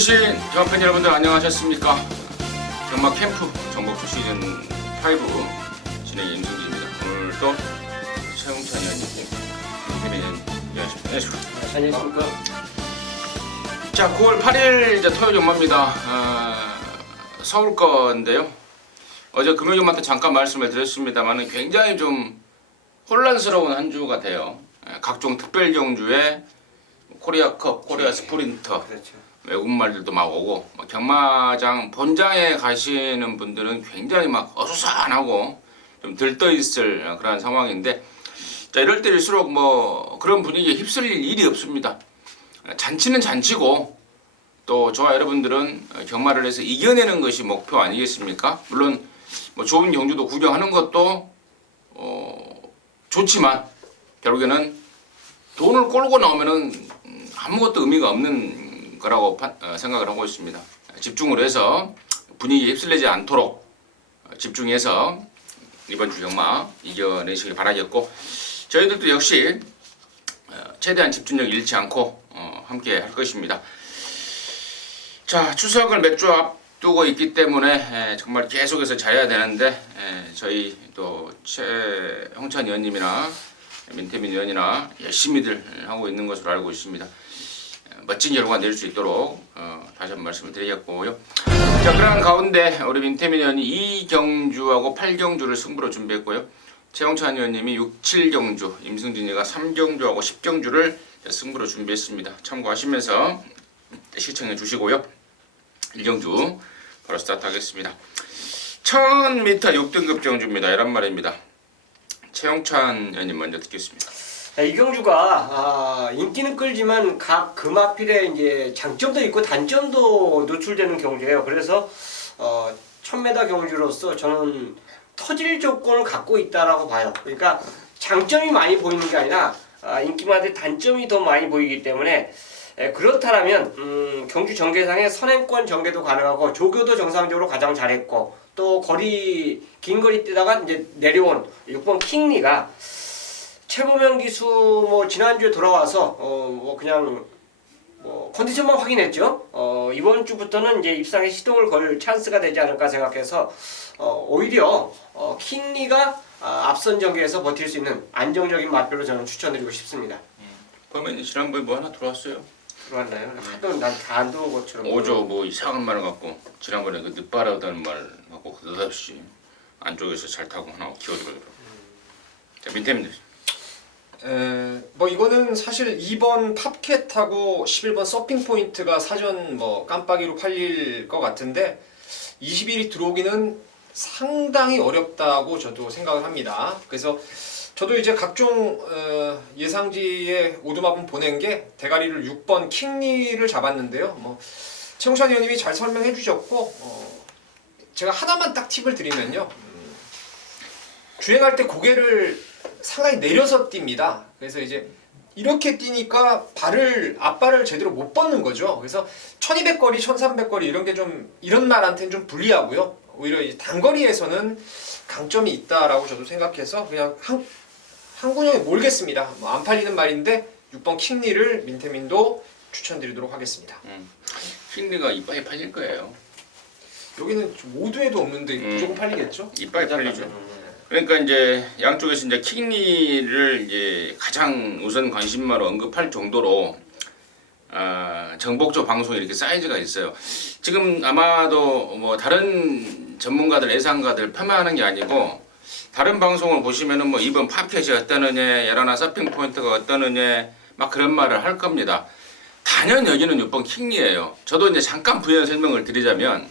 주신 경마팬 여러분들 안녕하셨습니까? 경마 캠프 정복주 시즌 5 진행 임승기입니다. 오늘도 최홍찬 의원님, 안녕하십니까? 자, 9월 8일 이제 토요일 경마입니다. 서울 건데요. 어제 금요일 경마 때 잠깐 말씀을 드렸습니다만 굉장히 좀 혼란스러운 한 주가 돼요. 각종 특별 경주에 코리아컵, 코리아 스프린터, 그렇죠. 외국말들도 막 오고 경마장 본장에 가시는 분들은 굉장히 막 어수선하고 좀 들떠 있을 그런 상황인데, 자, 이럴 때일수록 뭐 그런 분위기에 휩쓸릴 일이 없습니다. 잔치는 잔치고 또 저와 여러분들은 경마를 해서 이겨내는 것이 목표 아니겠습니까? 물론 뭐 좋은 경주도 구경하는 것도 좋지만 결국에는 돈을 꼴고 나오면은 아무것도 의미가 없는 거라고 생각을 하고 있습니다. 집중을 해서 분위기에 휩쓸리지 않도록 집중해서 이번 주 경마 이겨내시길 바라겠고, 저희들도 역시 최대한 집중력 잃지 않고 함께 할 것입니다. 자, 추석을 몇 주 앞두고 있기 때문에 정말 계속해서 잘해야 되는데, 저희 또 최홍찬 의원님이나 민태민 의원이나 열심히들 하고 있는 것으로 알고 있습니다. 멋진 결과 낼 수 있도록 다시 한번 말씀을 드리겠고요. 자, 그런 가운데 우리 민태민 의원이 2경주하고 8경주를 승부로 준비했고요. 최홍찬 의원님이 6, 7경주, 임승진이가 3경주하고 10경주를 승부로 준비했습니다. 참고하시면서 시청해 주시고요. 1경주 바로 스타트하겠습니다. 1000m 6등급 경주입니다. 11마리입니다. 최홍찬 의원님 먼저 듣겠습니다. 이경주가 인기는 끌지만 각 금화필에 이제 장점도 있고 단점도 노출되는 경주예요. 그래서 1000m 경주로서 저는 터질 조건을 갖고 있다라고 봐요. 그러니까 장점이 많이 보이는 게 아니라 인기마다 단점이 더 많이 보이기 때문에, 그렇다면 경주 전개상에 선행권 전개도 가능하고 조교도 정상적으로 가장 잘했고, 또 긴 거리 뛰다가 이제 내려온 6번 킹리가 최보명 기수 뭐 지난주에 돌아와서 그냥 컨디션만 확인했죠. 이번 주부터는 이제 입상에 시동을 걸 찬스가 되지 않을까 생각해서 오히려 킹리가 앞선 전개에서 버틸 수 있는 안정적인 맛별로 저는 추천드리고 싶습니다. 그러면 지난번에 뭐 하나 들어왔어요? 들어왔나요? 하도 난 다 안 들어온 것처럼. 오조 뭐 이상한 말을 갖고 지난번에 그 늦바라다는 말 갖고 느닷없이 안쪽에서 잘 타고 하나 기어들어더라고. 자, 민태민 뭐 이거는 사실 2번 팝캣하고 11번 서핑 포인트가 사전 뭐 깜빡이로 팔릴 것 같은데 21이 들어오기는 상당히 어렵다고 저도 생각을 합니다. 그래서 저도 이제 각종 예상지에 오두마분 보낸 게 대가리를 6번 킹리를 잡았는데요. 뭐 최홍찬 의원님이 잘 설명해 주셨고, 제가 하나만 딱 팁을 드리면요. 주행할 때 고개를 상당히 내려서 뜁니다. 그래서 이제 이렇게 뛰니까 앞발을 제대로 못 뻗는 거죠. 그래서 1200거리, 1300거리 이런 게 좀 이런 말한테는 좀 불리하고요. 오히려 이 단거리에서는 강점이 있다라고 저도 생각해서 그냥 한 군형에 몰겠습니다. 뭐 안 팔리는 말인데 6번 킹리를 민태민도 추천드리도록 하겠습니다. 킹리가 이빨이 팔릴 거예요. 여기는 모두에도 없는데 무조건 팔리겠죠? 이빨이 팔리죠. 그러니까 이제 양쪽에서 이제 킹리를 이제 가장 우선 관심마로 언급할 정도로 정복조 방송에 이렇게 사이즈가 있어요. 지금 아마도 뭐 다른 전문가들, 예상가들 폄하하는 게 아니고 다른 방송을 보시면은 뭐 이번 팝켓이 어떠느냐, 열하나 서핑 포인트가 어떠느냐 막 그런 말을 할 겁니다. 단연 여기는 6번 킹리예요. 저도 이제 잠깐 부연 설명을 드리자면,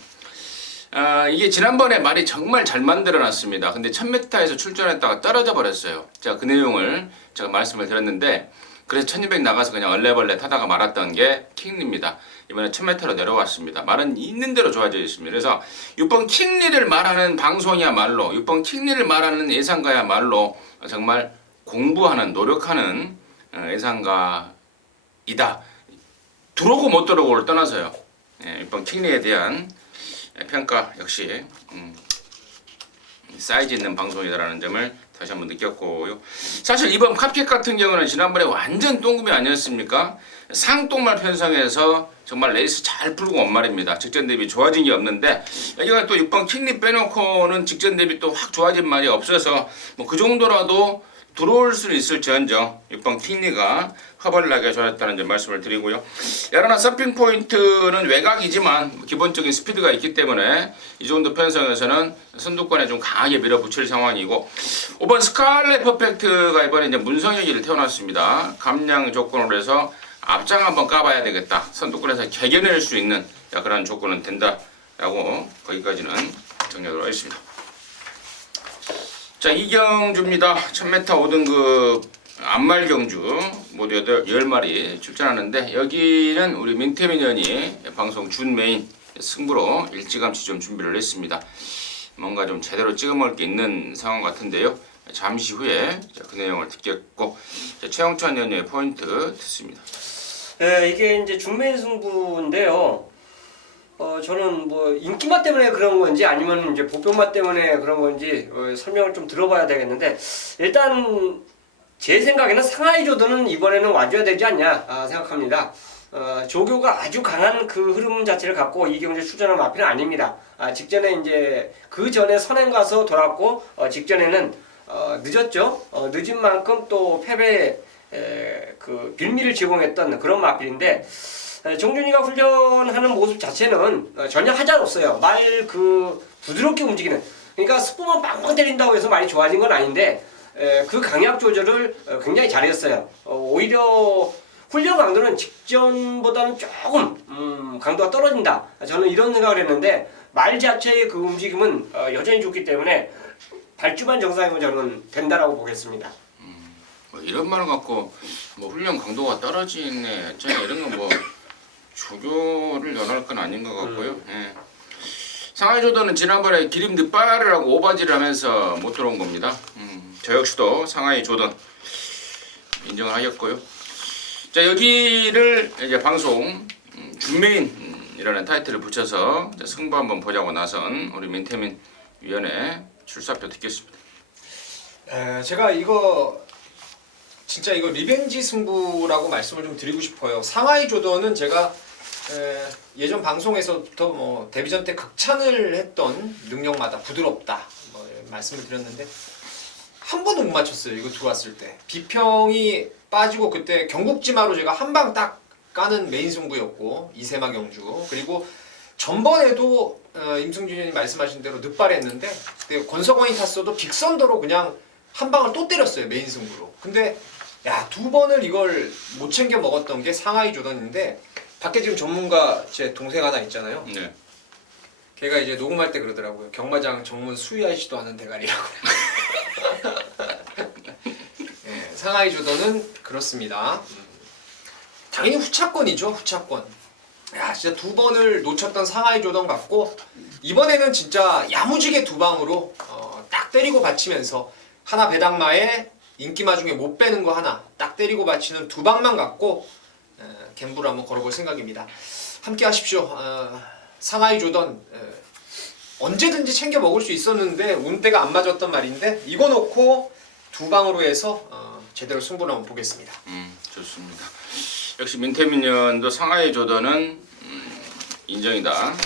이게 지난번에 말이 정말 잘 만들어놨습니다. 근데 1000m에서 출전했다가 떨어져 버렸어요. 제가 그 내용을 제가 말씀을 드렸는데, 그래서 1200 나가서 그냥 얼레벌레 타다가 말았던 게 킹리입니다. 이번에 1000m로 내려왔습니다. 말은 있는 대로 좋아져 있습니다. 그래서 6번 킹리를 말하는 방송이야말로, 6번 킹리를 말하는 예상가야말로 정말 공부하는, 노력하는 예상가이다. 들어오고 못 들어오고를 떠나서요. 6번 킹리에 대한 평가 역시 사이즈 있는 방송이다라는 점을 다시 한번 느꼈고요. 사실 이번 팝켓 같은 경우는 지난번에 완전 똥금이 아니었습니까? 상똥말 편성해서 정말 레이스 잘 풀고 온 말입니다. 직전 대비 좋아진 게 없는데 여기가 또 6번 킹리 빼놓고는 직전 대비 또 확 좋아진 말이 없어서 뭐 그 정도라도 들어올 수는 있을지언정 6번 킹리가 화발을 나게 좋았다는 점 말씀을 드리고요. 야라나 서핑 포인트는 외곽이지만 기본적인 스피드가 있기 때문에 이 정도 편성에서는 선두권에 좀 강하게 밀어붙일 상황이고 5번 스칼렛 퍼펙트가 이번에 이제 문성혁이를 태어났습니다. 감량 조건으로 해서 앞장 한번 까봐야 되겠다. 선두권에서 개겨낼 수 있는 그런 조건은 된다라고 거기까지는 정리하도록 하겠습니다. 자, 이경주입니다. 1000m 5등급 안말경주 모두 10마리 출전하는데 여기는 우리 민태민연이 방송 준 메인 승부로 일찌감치 좀 준비를 했습니다. 뭔가 좀 제대로 찍어먹을 게 있는 상황 같은데요. 잠시 후에 그 내용을 듣겠고 최영찬 연의 포인트 듣습니다. 네, 이게 이제 중매인 승부인데요. 저는 뭐 인기맛 때문에 그런 건지 아니면 이제 보편맛 때문에 그런 건지 설명을 좀 들어봐야 되겠는데 일단 제 생각에는 상하이 조던은 이번에는 와줘야 되지 않냐 생각합니다. 조교가 아주 강한 그 흐름 자체를 갖고 이경주 출전한 마필은 아닙니다. 직전에 이제 그 전에 선행 가서 돌았고 직전에는 늦었죠. 늦은 만큼 또 패배에 그 빌미를 제공했던 그런 마필인데 정준이가 훈련하는 모습 자체는 전혀 하자 없어요. 말 그 부드럽게 움직이는 그러니까 스포만 빵빵 때린다고 해서 많이 좋아진 건 아닌데 그 강약 조절을 굉장히 잘했어요. 오히려 훈련 강도는 직전보다는 조금 강도가 떨어진다. 저는 이런 생각을 했는데 말 자체의 그 움직임은 여전히 좋기 때문에 발주만 정상이면 저는 된다라고 보겠습니다. 뭐 이런 말을 갖고 뭐 훈련 강도가 떨어지네 이런 건 뭐 조교를 연할 건 아닌 것 같고요. 예. 상하이 조던은 지난번에 기름 늦발을 하고 오바지를 하면서 못 들어온 겁니다. 저 역시도 상하이 조던 인정을 하겠고요. 자, 여기를 이제 방송 준메인이라는 타이틀을 붙여서 승부 한번 보자고 나선 우리 민태민 위원의 출사표 듣겠습니다. 제가 이거 진짜 이거 리벤지 승부라고 말씀을 좀 드리고 싶어요. 상하이 조던은 제가 예전 방송에서부터 뭐 데뷔전 때 극찬을 했던 능력마다 부드럽다 뭐 말씀을 드렸는데 한 번도 못 맞췄어요. 이거 들어왔을 때 비평이 빠지고 그때 경국지마로 제가 한 방 딱 까는 메인 승부였고 이세마 경주 그리고 전번에도 임승준이 말씀하신 대로 늦발했는데 그때 권석원이 탔어도 빅선더로 그냥 한 방을 또 때렸어요. 메인 승부로. 근데 야, 2번을 이걸 못 챙겨 먹었던 게 상하이 조던인데 밖에 지금 전문가 제 동생 하나 있잖아요. 네. 걔가 이제 녹음할 때 그러더라고요. 경마장 전문 수위하지도 않은 대가리라고. 네, 상하이 조던은 그렇습니다. 당연히 후차권이죠. 후차권. 야, 진짜 2번을 놓쳤던 상하이 조던 같고 이번에는 진짜 야무지게 2방으로 딱 때리고 받치면서 하나 배당마에 인기마 중에 못 빼는 거 하나 딱 때리고 받치는 2방만 갖고 갬블을 한번 걸어볼 생각입니다. 함께 하십시오. 상하이 조던 언제든지 챙겨 먹을 수 있었는데 운대가 안 맞았던 말인데 이거 놓고 2방으로 해서 제대로 승부를 한번 보겠습니다. 좋습니다. 역시 민태민연도 상하이 조던은 인정이다.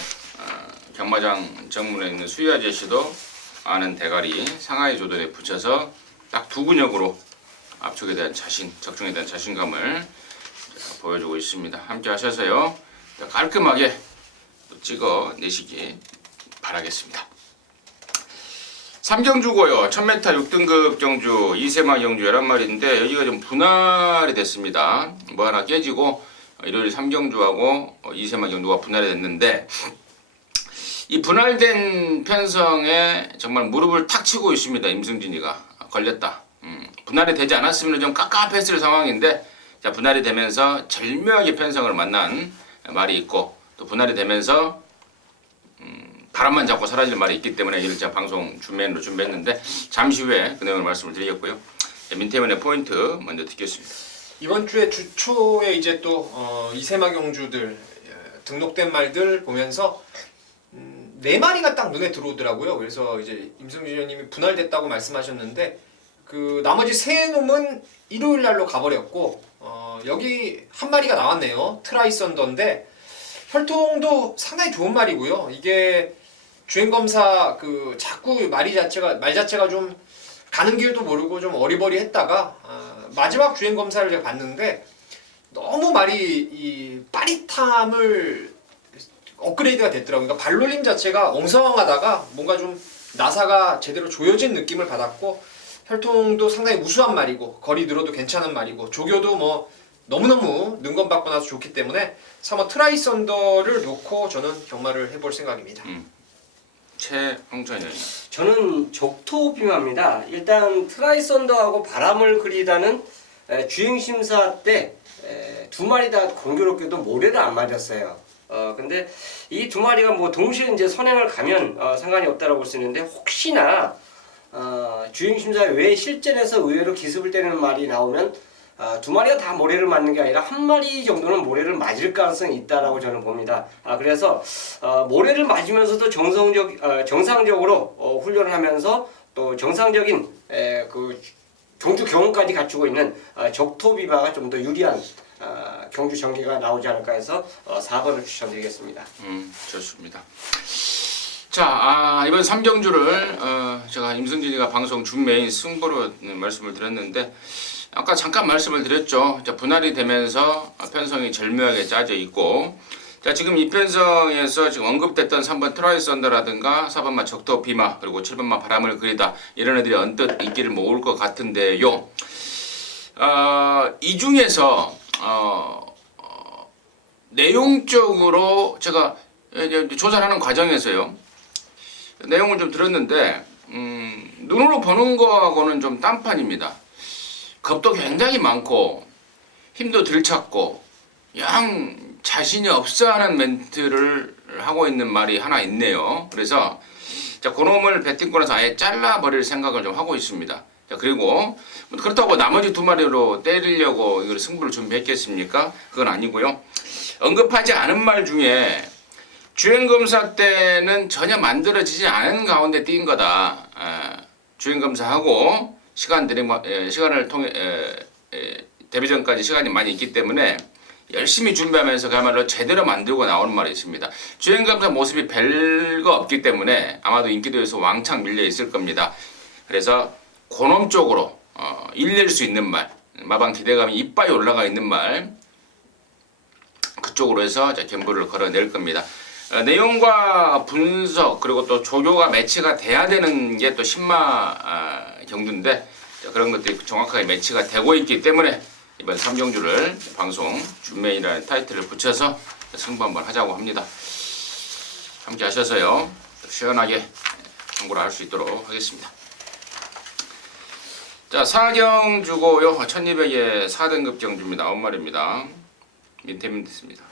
경마장 정문에 있는 수희 아저씨도 아는 대가리 상하이 조던에 붙여서 딱 2근역으로 압축에 대한 자신, 적중에 대한 자신감을 보여주고 있습니다. 함께 하셔서요 깔끔하게 찍어 내시기 바라겠습니다. 3경주고요. 1000m 6등급 경주 이세마 경주 11마리인데 여기가 좀 분할이 됐습니다. 뭐 하나 깨지고 일요일 3경주하고 이세마 경주가 분할이 됐는데 이 분할된 편성에 정말 무릎을 탁 치고 있습니다. 임승진이가 걸렸다. 분할이 되지 않았으면 좀 깝깝했을 상황인데 자, 분할이 되면서 절묘하게 편성을 만난 말이 있고 또 분할이 되면서 바람만 잡고 사라질 말이 있기 때문에 이를 제가 방송 준비로 준비했는데 잠시 후에 그 내용을 말씀을 드리겠고요. 민태민의 포인트 먼저 듣겠습니다. 이번 주에 주초에 이제 또 이세마 경주들 등록된 말들 보면서 4마리가 딱 눈에 들어오더라고요. 그래서 이제 임성진 의원님이 분할됐다고 말씀하셨는데 그 나머지 3놈은 일요일 날로 가버렸고 여기 한 마리가 나왔네요. 트라이썬더인데 혈통도 상당히 좋은 말이고요. 이게 주행검사 그 자꾸 말 자체가 좀 가는 길도 모르고 좀 어리버리했다가 마지막 주행검사를 제가 봤는데 너무 말이 이 빠릿함을 업그레이드가 됐더라고요. 그러니까 발놀림 자체가 엉성하다가 뭔가 좀 나사가 제대로 조여진 느낌을 받았고 혈통도 상당히 우수한 말이고 거리 늘어도 괜찮은 말이고 조교도 뭐 너무너무 능건 받고 나서 좋기 때문에 3번 트라이썬더를 놓고 저는 경마를 해볼 생각입니다. 최홍천 의원님. 저는 적토비마입니다. 일단 트라이썬더하고 바람을 그리다는 주행심사 때 2마리 다 공교롭게도 모래를 안 맞았어요. 근데 이 2마리가 뭐 동시에 이제 선행을 가면 상관이 없다라고 볼 수 있는데 혹시나 주행심사 외에 실전에서 의외로 기습을 때리는 말이 나오면 2마리가 다 모래를 맞는 게 아니라 1마리 정도는 모래를 맞을 가능성이 있다라고 저는 봅니다. 그래서 모래를 맞으면서도 정상적으로 훈련을 하면서 또 정상적인 그 경주 경험까지 갖추고 있는 적토비마가 좀 더 유리한 경주 전개가 나오지 않을까 해서 4번을 추천드리겠습니다. 좋습니다. 자, 이번 3경주를 제가 임승진이가 방송 준메인 승부로 말씀을 드렸는데 아까 잠깐 말씀을 드렸죠. 자, 분할이 되면서 편성이 절묘하게 짜져 있고 자, 지금 이 편성에서 지금 언급됐던 3번 트라이썬더라든가 4번마 적토비마 그리고 7번마 바람을 그리다 이런 애들이 언뜻 인기를 모을 것 같은데요. 이 중에서 내용적으로 제가 조사를 하는 과정에서요. 내용을 좀 들었는데 눈으로 보는 거하고는 좀 딴판입니다. 겁도 굉장히 많고 힘도 들찼고 영 자신이 없어하는 멘트를 하고 있는 말이 하나 있네요. 그래서 자, 그놈을 배팅권에서 아예 잘라버릴 생각을 좀 하고 있습니다. 자, 그리고 그렇다고 나머지 2마리로 때리려고 이걸 승부를 준비했겠습니까? 그건 아니고요. 언급하지 않은 말 중에 주행검사 때는 전혀 만들어지지 않은 가운데 띈 거다. 주행검사하고 시간을 통해 데뷔전까지 시간이 많이 있기 때문에 열심히 준비하면서 그야말로 제대로 만들고 나오는 말이 있습니다. 주행검사 모습이 별거 없기 때문에 아마도 인기도에서 왕창 밀려 있을 겁니다. 그래서 그놈 쪽으로 일낼 수 있는 말, 마방 기대감이 이빠이 올라가 있는 말 그쪽으로 해서 견부를 걸어낼 겁니다. 내용과 분석 그리고 또 조교가 매치가 돼야 되는 게 또 신마 경주인데 그런 것들이 정확하게 매치가 되고 있기 때문에 이번 3경주를 방송 준메이라는 타이틀을 붙여서 승부 한번 하자고 합니다. 함께 하셔서요 시원하게 참고를 할 수 있도록 하겠습니다. 자, 4경주고요 1200의 4등급 경주입니다. 9마리입니다. 민태민됐습니다.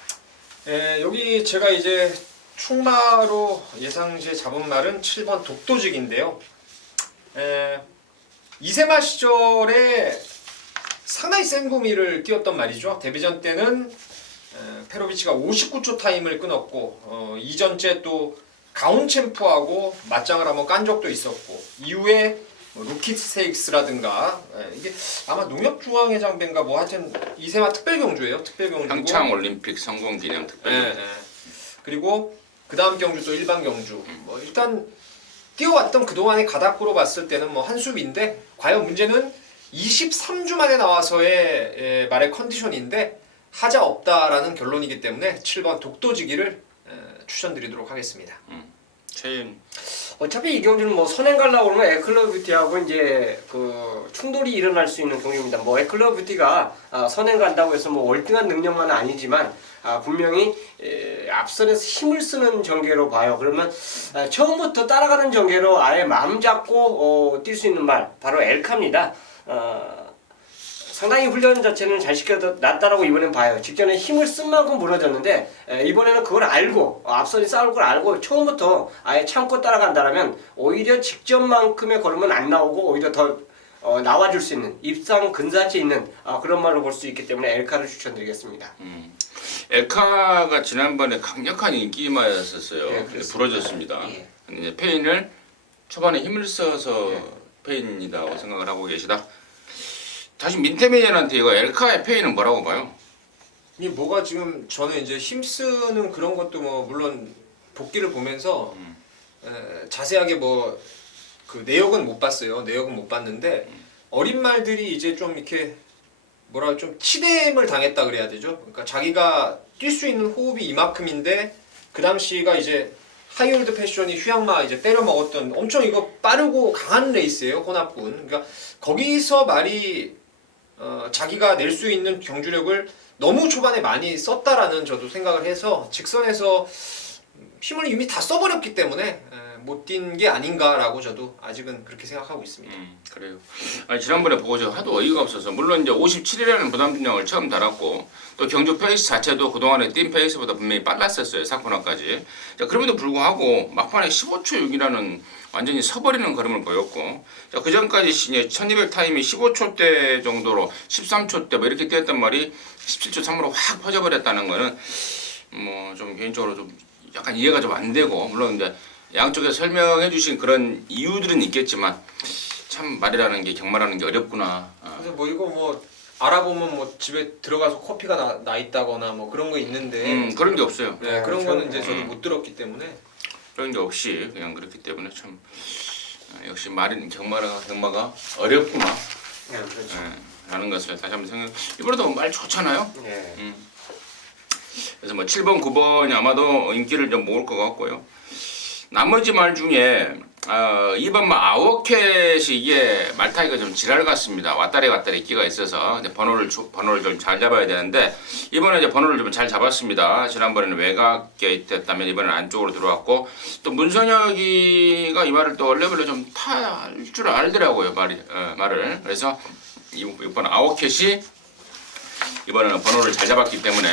여기 제가 이제 충마로 예상시에 잡은 말은 7번 독도직인데요. 이세마 시절에 상당히 센 구미를 띄웠던 말이죠. 데뷔전 때는 페로비치가 59초 타임을 끊었고 이전째 또 가온 챔프하고 맞짱을 한번 깐 적도 있었고 이후에 뭐 루키 스테이크스라든가 이게 아마 농협중앙회장배인가 뭐 하여튼 이세마 특별경주예요. 특별경주고 평창올림픽 성공기념 특별경주. 그리고 그 다음 경주 또 일반 경주 뭐 일단 뛰어왔던 그동안의 가닥으로 봤을 때는 뭐 한숨인데 과연 문제는 23주 만에 나와서의 말의 컨디션인데 하자 없다라는 결론이기 때문에 7번 독도지기를 추천드리도록 하겠습니다. 최윤. 어차피 이 경주는 뭐 선행 가려고 그러면 에클러 뷰티하고 이제 그 충돌이 일어날 수 있는 경주입니다. 뭐 에클러 뷰티가 선행 간다고 해서 뭐 월등한 능력만은 아니지만 분명히 앞선에서 힘을 쓰는 전개로 봐요. 그러면 처음부터 따라가는 전개로 아예 마음 잡고 뛸 수 있는 말 바로 엘카입니다. 상당히 훈련 자체는 잘 시켜놨다라고 이번엔 봐요. 직전에 힘을 쓴 만큼 무너졌는데 이번에는 그걸 알고 앞선이 싸울 걸 알고 처음부터 아예 참고 따라간다라면 오히려 직전만큼의 걸음은 안 나오고 오히려 더 나와줄 수 있는 입상 근사치 있는 그런 말로 볼 수 있기 때문에 엘카를 추천드리겠습니다. 엘카가 지난번에 강력한 인기마였었어요. 예, 근데 그렇습니다. 부러졌습니다. 예. 근데 이제 페인을 초반에 힘을 써서 페인이라고 생각을 하고 계시다. 다시 민태맨한테 이거 엘카의 페인은 뭐라고 봐요? 이 뭐가 지금 저는 이제 힘쓰는 그런 것도 뭐 물론 복귀를 보면서 자세하게 뭐 그 내역은 못 봤어요. 내역은 못 봤는데 어린 말들이 이제 좀 이렇게 뭐라 좀 치대임을 당했다 그래야 되죠. 그러니까 자기가 뛸 수 있는 호흡이 이만큼인데 그 당시가 이제 하이올드 패션이 휴양마 이제 때려 먹었던 엄청 이거 빠르고 강한 레이스예요. 혼합군. 그러니까 거기서 말이 자기가 낼 수 있는 경주력을 너무 초반에 많이 썼다라는 저도 생각을 해서 직선에서 힘을 이미 다 써버렸기 때문에 못 뛴 게 아닌가라고 저도 아직은 그렇게 생각하고 있습니다. 그래요. 아니, 지난번에 보고 저 하도 어이가 없어서 물론 이제 57이라는 부담 분량을 처음 달았고 또 경주 페이스 자체도 그동안에 뛴 페이스보다 분명히 빨랐었어요. 사코나까지. 자, 그럼에도 불구하고 막판에 15초 6이라는 완전히 서버리는 걸음을 보였고 자, 그 전까지 이제 1200 타임이 15초대 정도로 13초대 뭐 이렇게 뛰었단 말이 17초 3으로 확 퍼져버렸다는 거는 뭐 좀 개인적으로 좀 약간 이해가 좀 안 되고 물론 이제 양쪽에서 설명해 주신 그런 이유들은 있겠지만 참 말이라는 게 경마라는 게 어렵구나. 그래서 뭐 이거 뭐 알아보면 뭐 집에 들어가서 커피가 나 있다거나 뭐 그런 거 있는데 그런 게 없어요. 네, 그런 거는 이제 저도 못 들었기 때문에 그런 게 없이 그냥 그렇기 때문에 참 역시 말인 경마가 어렵구나. 네, 그렇죠. 라는 것을 다시 한번 생각. 이번에도 말 좋잖아요. 네. 그래서 뭐 7번, 9번이 아마도 인기를 좀 모을 것 같고요. 나머지 말 중에 2번 뭐 아워캣이 이게 말타기가 좀 지랄 같습니다. 왔다리 끼가 있어서 이제 번호를 좀 잘 잡아야 되는데 이번에 이제 번호를 좀 잘 잡았습니다. 지난번에는 외곽에 있었다면 이번에는 안쪽으로 들어왔고 또 문성혁이가 이 말을 또 원래별로 좀 탈 줄 알더라고요. 말을. 그래서 이번 아워캣이 이번에는 번호를 잘 잡았기 때문에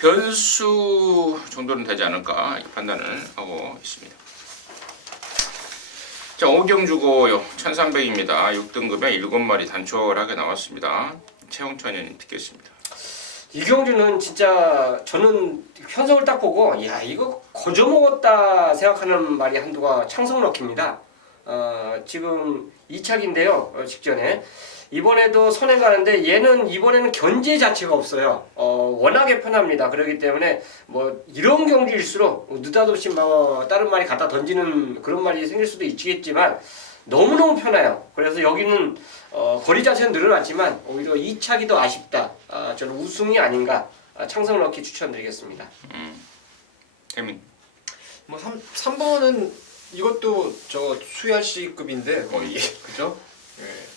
변수 정도는 되지 않을까 판단을 하고 있습니다. 자, 오경주고요. 1300입니다. 6등급에 7마리 단촐하게 나왔습니다. 최홍천 의원님 듣겠습니다. 이경주는 진짜 저는 현성을 딱 보고 야 이거 거저 먹었다 생각하는 말이 한두가 창성럭키입니다. 지금 2착인데요. 직전에 이번에도 선행 가는데 얘는 이번에는 견제 자체가 없어요. 워낙에 편합니다. 그렇기 때문에 뭐 이런 경기일수록 느닷없이 뭐 다른 말이 갖다 던지는 그런 말이 생길 수도 있겠지만 너무너무 편해요. 그래서 여기는 거리 자체는 늘어났지만 오히려 2착이 더 아쉽다. 저는 우승이 아닌가. 창성 럭키 추천드리겠습니다. 태민. 뭐 3번은 이것도 저 수열 씨급인데 거의 그죠? 예.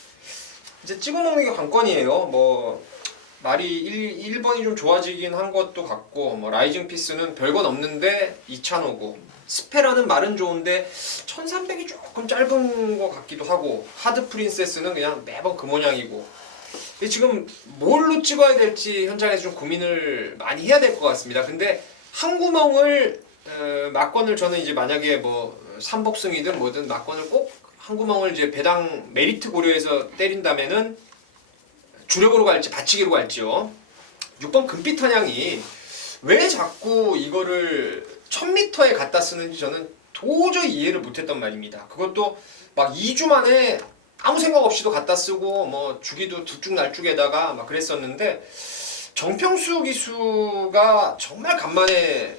이제 찍어 먹는 게 관건이에요. 뭐 말이 1번이 좀 좋아지긴 한 것도 같고 뭐 라이징 피스는 별건 없는데 2차노고 스페라는 말은 좋은데 1300이 조금 짧은 것 같기도 하고 하드 프린세스는 그냥 매번 그 모양이고 근데 지금 뭘로 찍어야 될지 현장에서 좀 고민을 많이 해야 될 것 같습니다. 근데 한 구멍을 막건을 저는 이제 만약에 뭐 삼복승이든 뭐든 막건을 꼭 한 구멍을 이제 배당 메리트 고려해서 때린다면은 주력으로 갈지 받치기로 갈지요. 6번 금빛 한양이 왜 자꾸 이거를 1000m에 갖다 쓰는지 저는 도저히 이해를 못했단 말입니다. 그것도 막 2주 만에 아무 생각 없이도 갖다 쓰고 뭐 주기도 두쭉 날쭉에다가 막 그랬었는데 정평수 기수가 정말 간만에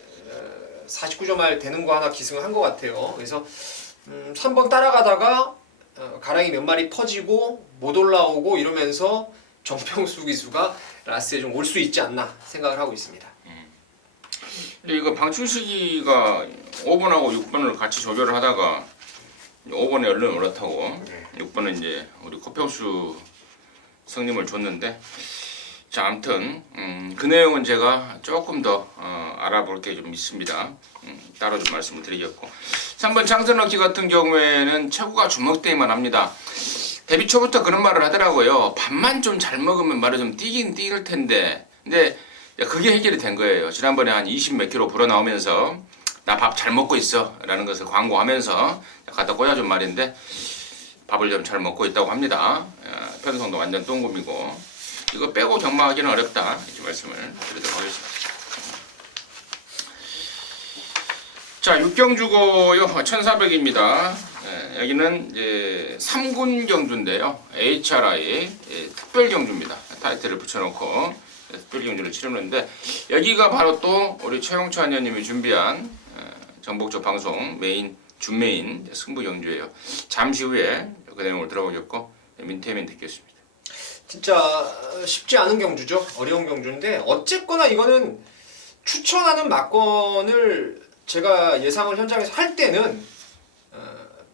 49점 알 되는 거 하나 기승을 한 것 같아요. 그래서 3번 따라가다가 가랑이 몇 마리 퍼지고 못 올라오고 이러면서 정평수 기수가 라스트에 좀 올 수 있지 않나 생각을 하고 있습니다. 근데 이거 방충식이가 5번하고 6번을 같이 조절을 하다가 5번에 얼른 올라타고 6번은 이제 우리 코평수 성님을 줬는데 자, 아무튼 그 내용은 제가 조금 더 알아볼 게 좀 있습니다. 따로 좀 말씀을 드리겠고 3번 창선럭키 같은 경우에는 체구가 주먹대기만 합니다. 데뷔 초부터 그런 말을 하더라고요. 밥만 좀 잘 먹으면 말을 좀 뛰긴 뛰을 텐데 근데 그게 해결이 된 거예요. 지난번에 한 20 몇 킬로 불어 나오면서 나 밥 잘 먹고 있어 라는 것을 광고하면서 갖다 꽂아준 말인데 밥을 좀 잘 먹고 있다고 합니다. 편성도 완전 똥금이고 이거 빼고 경마하기는 어렵다 이렇게 말씀을 드리도록 하겠습니다. 자, 6경주고요. 1400입니다. 여기는 이제 3군 경주인데요. HRI 특별 경주입니다. 타이틀을 붙여놓고 특별 경주를 치르는데 여기가 바로 또 우리 최용찬 의원님이 준비한 전북적 방송 메인 준메인 승부 경주예요. 잠시 후에 그 내용을 들어보겠고 민태민 듣겠습니다. 진짜 쉽지 않은 경주죠. 어려운 경주인데 어쨌거나 이거는 추천하는 막건을 제가 예상을 현장에서 할 때는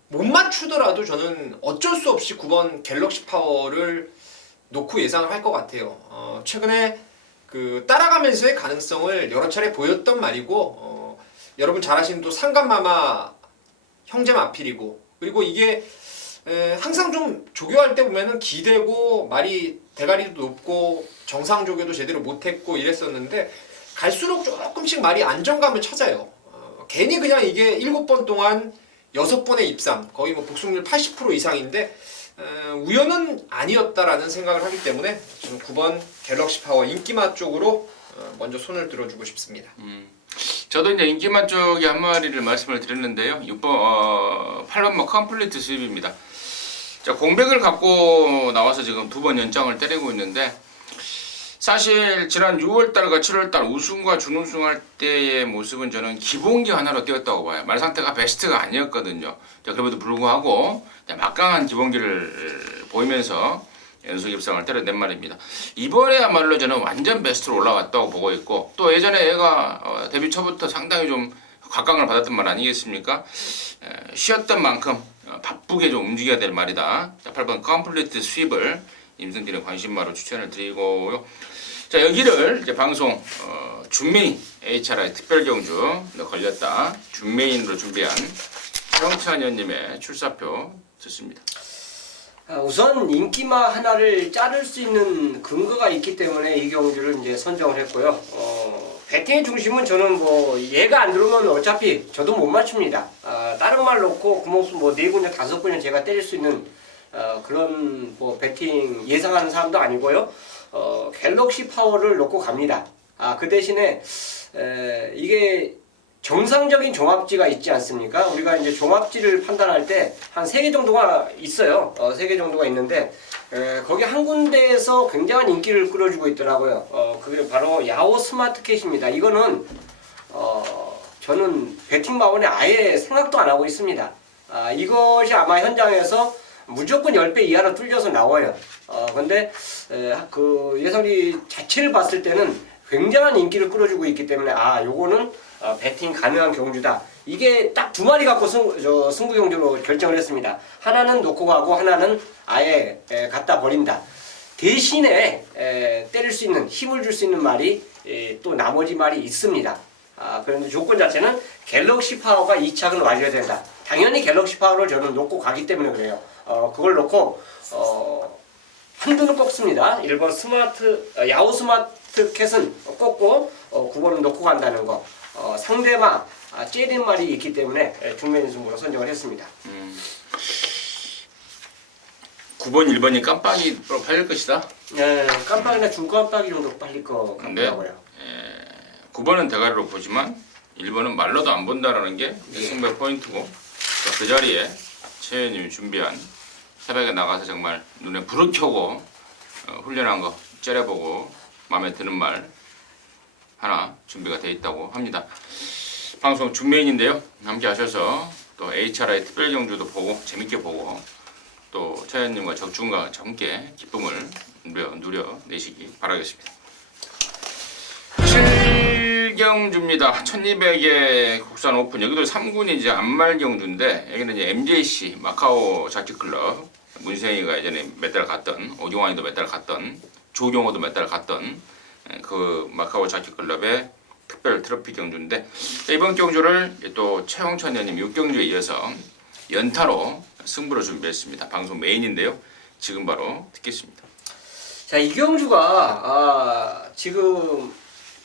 못 맞추더라도 저는 어쩔 수 없이 9번 갤럭시 파워를 놓고 예상을 할 것 같아요. 최근에 그 따라가면서의 가능성을 여러 차례 보였던 말이고 여러분 잘 아시는 또 상간마마 형제 마필이고 그리고 이게 항상 좀 조교할 때 보면은 기대고 말이 대가리도 높고 정상 조교도 제대로 못했고 이랬었는데 갈수록 조금씩 말이 안정감을 찾아요. 괜히 그냥 이게 7번 동안 6번의 입상 거의 뭐 복승률 80% 이상인데 우연은 아니었다라는 생각을 하기 때문에 저는 9번 갤럭시 파워 인기맛 쪽으로 먼저 손을 들어주고 싶습니다. 저도 이제 인기만 쪽에 한 마리를 말씀을 드렸는데요. 8번 뭐 컴플리트 수입입니다. 자, 공백을 갖고 나와서 지금 2번 연장을 때리고 있는데 사실 지난 6월달과 7월달 우승과 준우승할 때의 모습은 저는 기본기 하나로 뛰었다고 봐요. 말 상태가 베스트가 아니었거든요. 자, 그럼에도 불구하고 막강한 기본기를 보이면서 연속 입상을 때려낸 말입니다. 이번에야말로 저는 완전 베스트로 올라갔다고 보고 있고 또 예전에 얘가 데뷔 초부터 상당히 좀 각광을 받았던 말 아니겠습니까? 쉬었던 만큼 바쁘게 좀 움직여야 될 말이다. 자, 8번 컴플리트 스윕을 임승진의 관심마로 추천을 드리고요. 자, 여기를 이제 방송 준메인 HRI 특별경주 걸렸다 준메인으로 준비한 최영찬 의원님의 출사표 듣습니다. 우선 인기마 하나를 자를 수 있는 근거가 있기 때문에 이 경주를 이제 선정을 했고요. 배팅의 중심은 저는 뭐 얘가 안 들어오면 어차피 저도 못 맞춥니다. 다른 말 놓고 구멍수 뭐 4군데 5군데 제가 때릴 수 있는 그런 뭐 배팅 예상하는 사람도 아니고요. 갤럭시 파워를 놓고 갑니다. 그 대신에 이게 정상적인 종합지가 있지 않습니까? 우리가 이제 종합지를 판단할 때 한 3개 정도가 있어요. 3개 정도가 있는데 거기 한 군데에서 굉장한 인기를 끌어주고 있더라고요. 그게 바로 야오 스마트캣입니다. 이거는 저는 배팅 마원에 아예 생각도 안 하고 있습니다. 이것이 아마 현장에서 무조건 10배 이하로 뚫려서 나와요. 근데 그 예선이 자체를 봤을 때는 굉장한 인기를 끌어주고 있기 때문에 요거는 배팅 가능한 경주다. 이게 딱 2마리 갖고 승부 경주로 결정을 했습니다. 하나는 놓고 가고 하나는 아예 갖다 버린다. 대신에 때릴 수 있는 힘을 줄 수 있는 말이 또 나머지 말이 있습니다. 그런데 조건 자체는 갤럭시 파워가 2착은 와줘야 된다. 당연히 갤럭시 파워를 저는 놓고 가기 때문에 그래요. 그걸 놓고 한두는 꼽습니다. 1번 야후 스마트캣은 꼽고 9번은 놓고 간다는 거. 상대방 째린 말이 있기 때문에 중매인 승부로 선정을 했습니다. 9번, 1번이 깜빡이로 팔릴 것이다. 네, 깜빡이나 중깜빡이 정도 팔릴 것 같더라고요. 9번은 대가리로 보지만 1번은 말로도 안 본다라는 게 승부의 포인트고 그 자리에 최 의원님이 준비한 새벽에 나가서 정말 눈에 불을 켜고 훈련한 거 째려보고 마음에 드는 말 하나 준비가 되어 있다고 합니다. 방송 준메인인데요. 함께 하셔서 또 HRI 특별경주도 보고 재밌게 보고 또 최 의원님과 적중과 함께 기쁨을 누려내시기 바라겠습니다. 7경주입니다. 1200의 국산 오픈. 여기도 3군이 이제 안말경주인데 여기는 이제 MJC 마카오 자키클럽 문세희가 예전에 몇 달 갔던 오경환이도 몇 달 갔던 조경호도 몇 달 갔던 그 마카오 자키클럽의 특별 트로피 경주인데 이번 경주를 또 최홍천 의원님 6경주에 이어서 연타로 승부로 준비했습니다. 방송 메인인데요. 지금 바로 듣겠습니다. 자, 이 경주가 지금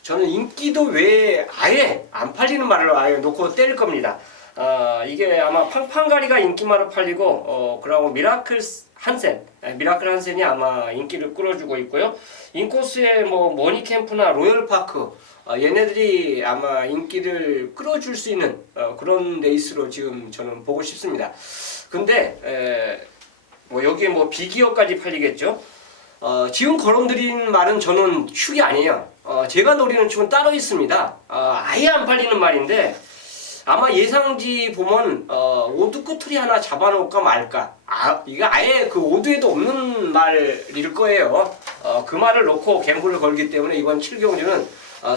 저는 인기도 외에 아예 안 팔리는 말을 아예 놓고 때릴 겁니다. 이게 아마 팡팡가리가 인기말로 팔리고 그러고 미라클 한센, 미라클 한센이 아마 인기를 끌어주고 있고요. 인코스의 뭐 머니캠프나 로열파크 얘네들이 아마 인기를 끌어줄 수 있는 그런 레이스로 지금 저는 보고 싶습니다. 근데 뭐 여기에 뭐 비기어까지 팔리겠죠. 지금 거론드린 말은 저는 축이 아니에요. 제가 노리는 축은 따로 있습니다. 아예 안 팔리는 말인데 아마 예상지 보면 오두 끝틀이 하나 잡아놓을까 말까. 이게 아예 그 오두에도 없는 말일 거예요. 그 말을 놓고 갬블을 걸기 때문에 이번 7경주는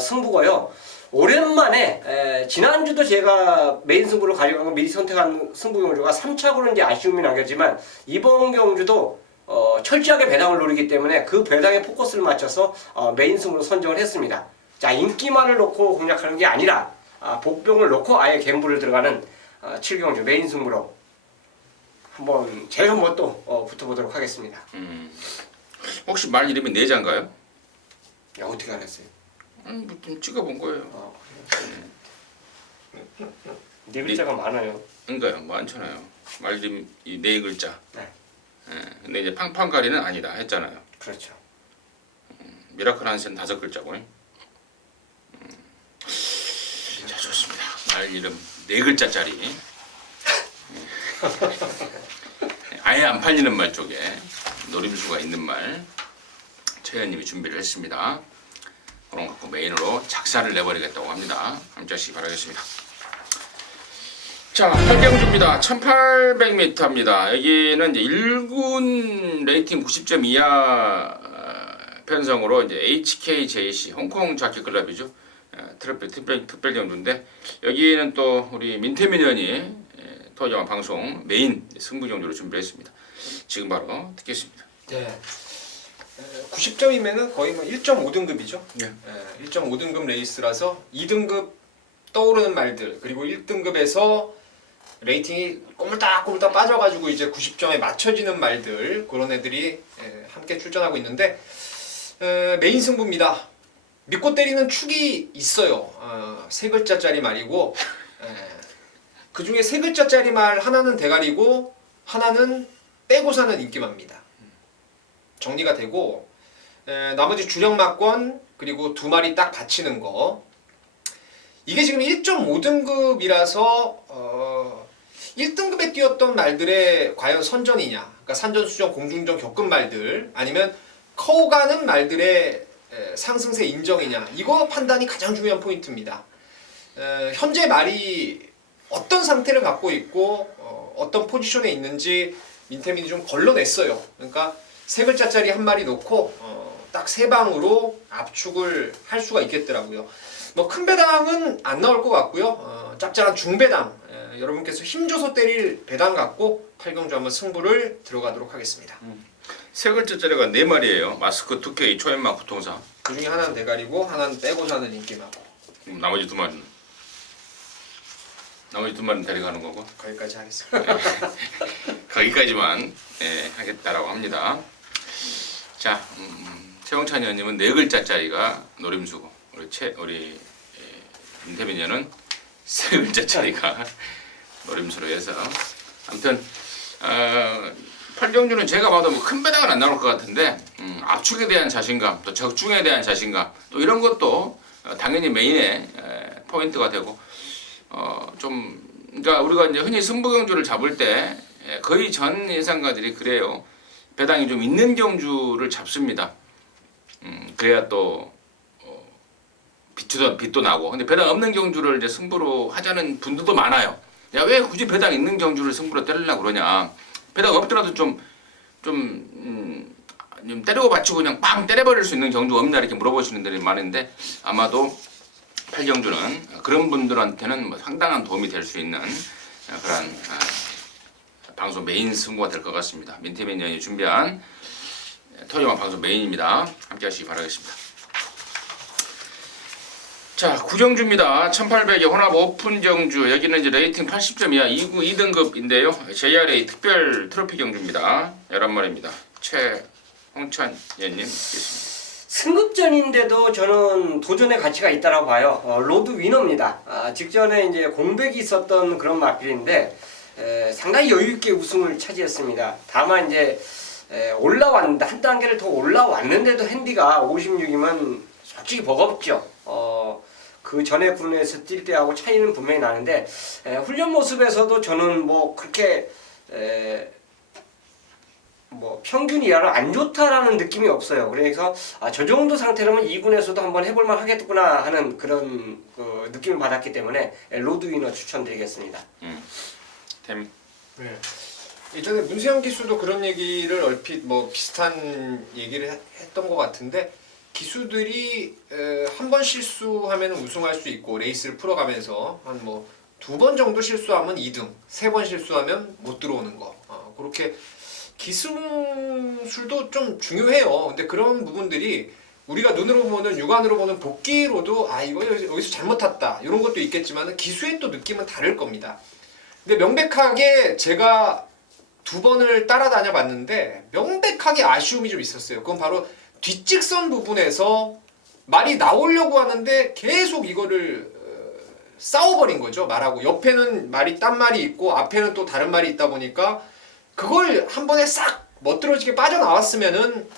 승부고요. 오랜만에 지난주도 제가 메인 승부를 가져가고 미리 선택한 승부 경주가 3차고는 이제 아쉬움이 나겠지만 이번 경주도 철저하게 배당을 노리기 때문에 그 배당에 포커스를 맞춰서 메인 승부로 선정을 했습니다. 자, 인기만을 놓고 공략하는 게 아니라 복병을 놓고 아예 갬블을 들어가는 7경주 메인 승부로 한번 제가 한번 또 붙어보도록 하겠습니다. 혹시 말 이름이 내자인가요? 야, 어떻게 알았어요? 뭐좀 찍어본 거예요. 네 글자가 많아요. 그러니까요, 많잖아요. 말 이름 이 네 글자. 네. 근데 이제 팡팡가리는 아니다 했잖아요. 그렇죠. 미라클 한센 5글자고. 자, 좋습니다. 말 이름 네 글자짜리. 아예 안 팔리는 말 쪽에 노림수가 있는 말 최현님이 준비를 했습니다. 그런 거 갖고 메인으로 작사를 내버리겠다고 합니다. 함께 하시기 바라겠습니다. 자, 8경주입니다. 1800m입니다. 여기는 이제 1군 레이팅 90점 이하 편성으로 이제 HKJC 홍콩 자키 클럽이죠. 특별 경주인데 여기는 또 우리 민태민위원이 토요일 방송 메인 승부 경주로 준비했습니다. 지금 바로 듣겠습니다. 네. 90점이면은 거의 뭐 1.5등급이죠. 네. 1.5등급 레이스라서 2등급 떠오르는 말들 그리고 1등급에서 레이팅이 꼬물딱꼬물딱 빠져가지고 이제 90점에 맞춰지는 말들 그런 애들이 함께 출전하고 있는데 메인 승부입니다. 믿고 때리는 축이 있어요. 3글자짜리 말이고 그 중에 3글자짜리 말 하나는 대가리고 하나는 빼고 사는 인기마입니다. 정리가 되고 나머지 주력마권 그리고 2마리 딱 받치는 거 이게 지금 1.5등급이라서 1등급에 뛰었던 말들의 과연 선전이냐 그러니까 산전수전 공중전 겪은 말들 아니면 커가는 말들의 상승세 인정이냐 이거 판단이 가장 중요한 포인트입니다. 현재 말이 어떤 상태를 갖고 있고 어떤 포지션에 있는지 민태민이 좀 걸러냈어요. 그러니까 3글자짜리 한 마리 놓고 딱 3방으로 압축을 할 수가 있겠더라고요. 뭐 큰 배당은 안 나올 것 같고요. 짭짤한 중배당 여러분께서 힘줘서 때릴 배당 갖고 8경주 한번 승부를 들어가도록 하겠습니다. 3글자짜리가 4마리예요. 마스크, 두께의 초연막 구통사. 그 중에 하나는 대가리고 하나는 빼고 사는 인기마고 나머지 2마리는? 나머지 2마리는 데려가는 거고. 거기까지 하겠습니다. 거기까지만 하겠다라고 합니다. 자, 최홍찬 의원님은 4글자짜리가 노림수고 우리 민태민 의원은 3글자짜리가 노림수로 해서 아무튼 8경주는 제가 봐도 뭐 큰 배당은 안 나올 것 같은데 압축에 대한 자신감 또 적중에 대한 자신감 또 이런 것도 당연히 메인의 포인트가 되고 좀 그러니까 우리가 이제 흔히 승부경주를 잡을 때 거의 전 예상가들이 그래요. 배당이 좀 있는 경주를 잡습니다. 그래야 또 빛도 나고. 근데 배당 없는 경주를 이제 승부로 하자는 분들도 많아요. 야, 왜 굳이 배당 있는 경주를 승부로 때리려고 그러냐. 배당 없더라도 좀 때리고 받치고 그냥 빵 때려버릴 수 있는 경주 없냐 이렇게 물어보시는 분들이 많은데 아마도 8경주는 그런 분들한테는 뭐 상당한 도움이 될 수 있는 그런 방송 메인 승부가 될 것 같습니다. 민태민 의원이 준비한 토요일 방송 메인입니다. 함께 하시기 바라겠습니다. 자, 9경주입니다. 1800의 혼합 오픈 경주. 여기는 이제 레이팅 80점 이하 2등급인데요. JRA 특별 트로피 경주입니다. 11마리입니다. 최홍찬 의원님 계십니다. 승급전인데도 저는 도전의 가치가 있다고 봐요. 로드 위너입니다. 직전에 이제 공백이 있었던 그런 마필인데 상당히 여유 있게 우승을 차지했습니다. 다만 이제 올라왔는데 한 단계를 더 올라왔는데도 핸디가 56이면 솔직히 버겁죠. 그 전에 군에서 뛸 때하고 차이는 분명히 나는데 훈련 모습에서도 저는 뭐 그렇게 뭐 평균 이하로 안 좋다라는 느낌이 없어요. 그래서 저 정도 상태라면 2군에서도 한번 해볼만 하겠구나 하는 그런 그 느낌을 받았기 때문에 로드위너 추천드리겠습니다. 템. 네. 예전에 문세영 기수도 그런 얘기를 얼핏 뭐 비슷한 얘기를 했던 것 같은데 기수들이 한 번 실수하면 우승할 수 있고 레이스를 풀어가면서 한 뭐 2번 정도 실수하면 2등, 3번 실수하면 못 들어오는 거. 그렇게 기술도 좀 중요해요. 근데 그런 부분들이 우리가 눈으로 보는 육안으로 보는 복기로도 이거 여기서 잘못 탔다 이런 것도 있겠지만 기수의 또 느낌은 다를 겁니다. 근데 명백하게 제가 2번을 따라다녀 봤는데 명백하게 아쉬움이 좀 있었어요. 그건 바로 뒷직선 부분에서 말이 나오려고 하는데 계속 이거를 싸워버린 거죠. 말하고 옆에는 말이 딴 말이 있고 앞에는 또 다른 말이 있다 보니까 그걸 한 번에 싹 멋들어지게 빠져나왔으면은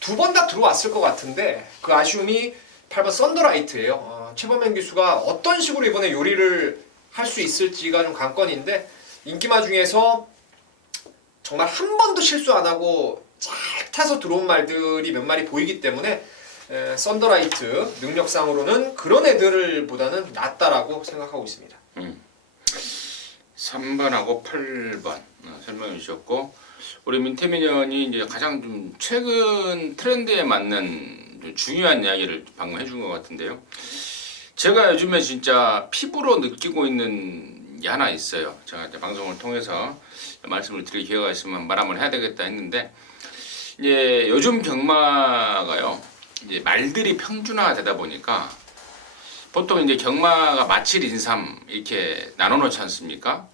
2번 다 들어왔을 것 같은데 그 아쉬움이 8번 썬더라이트예요. 최범현 기수가 어떤 식으로 이번에 요리를 할 수 있을지가 좀 관건인데 인기마 중에서 정말 한 번도 실수 안 하고 잘 타서 들어온 말들이 몇 마리 보이기 때문에 썬더라이트 능력상으로는 그런 애들보다는 낫다라고 생각하고 있습니다. 3번하고 8번 설명해 주셨고 우리 민태민현이 이제 가장 좀 최근 트렌드에 맞는 좀 중요한 이야기를 방금 해준 것 같은데요. 제가 요즘에 진짜 피부로 느끼고 있는 게 하나 있어요. 제가 이제 방송을 통해서 말씀을 드릴 기회가 있으면 말 한번 해야 되겠다 했는데 이제 요즘 경마가요. 이제 말들이 평준화되다 보니까 보통 이제 경마가 마칠 인삼 이렇게 나눠놓지 않습니까?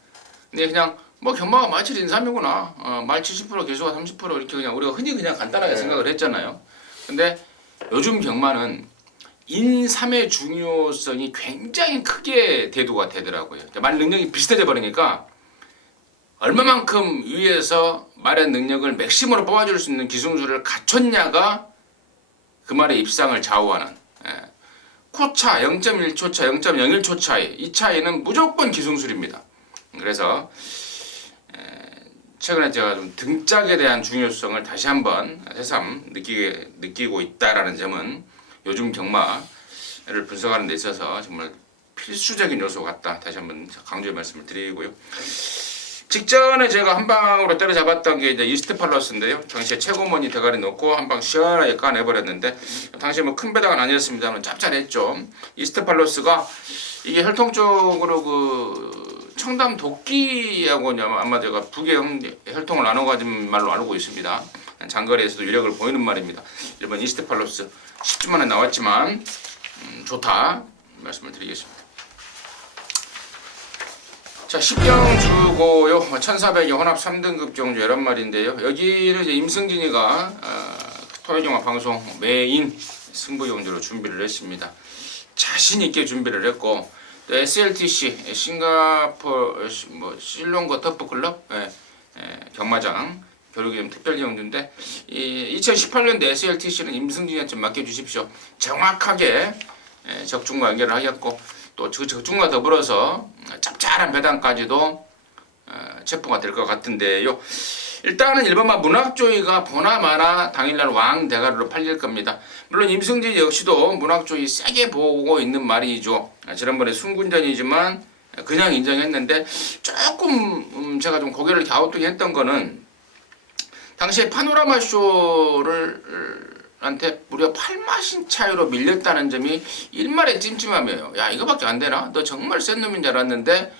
근데 그냥 뭐 경마가 마칠 인삼이구나. 말 70% 개수가 30% 이렇게 그냥 우리가 흔히 그냥 간단하게 생각을 했잖아요. 근데 요즘 경마는 인삼의 중요성이 굉장히 크게 대두가 되더라고요. 말 능력이 비슷해져 버리니까 얼마만큼 위에서 말의 능력을 맥시멈으로 뽑아줄 수 있는 기술을 갖췄냐가 그 말의 입상을 좌우하는 코차 0.1초 차, 0.01초 차이 이 차이는 무조건 기승술입니다. 그래서 최근에 제가 좀 등짝에 대한 중요성을 다시 한번 새삼 느끼고 있다라는 점은 요즘 경마를 분석하는 데 있어서 정말 필수적인 요소 같다. 다시 한번 강조의 말씀을 드리고요. 직전에 제가 한 방으로 때려잡았던 게 이제 이스트팔러스인데요. 당시에 최고머니 대가리 넣고 한 방 시원하게 까내버렸는데 당시에 뭐 큰 배당은 아니었습니다만 짭짤했죠. 이스트팔러스가 이게 혈통 쪽으로 그 청담 도끼하고 아마 제가 북의 혈통을 나눠 가진 말로 알고 있습니다. 장거리에서도 위력을 보이는 말입니다. 일본 이스트팔러스 10주 만에 나왔지만 좋다 말씀을 드리겠습니다. 자, 10경 주고요. 1400의 혼합 3등급 경주 이런 말인데요. 여기를 이제 임승진이가 토요경마 방송 메인 승부 경주로 준비를 했습니다. 자신 있게 준비를 했고 또 SLTC 싱가포르 실롱거 터프 클럽 경마장 교류기념 특별 경주인데 2018년도 SLTC는 임승진이한테 맡겨주십시오. 정확하게 적중과 연결을 하겠고 또 적중과 더불어서 짭짤한 배당까지도 체포가 될 것 같은데요. 일단은 일반마 문학조이가 보나마나 당일날 왕 대가리로 팔릴 겁니다. 물론 임승진 역시도 문학조이 세게 보고 있는 말이죠. 지난번에 순군전이지만 그냥 인정했는데 조금 제가 좀 고개를 갸우뚱했던 거는 당시에 파노라마 쇼를 한테 무려 8마신 차이로 밀렸다는 점이 일말의 찜찜함이에요. 야 이거밖에 안 되나? 너 정말 센 놈인 줄 알았는데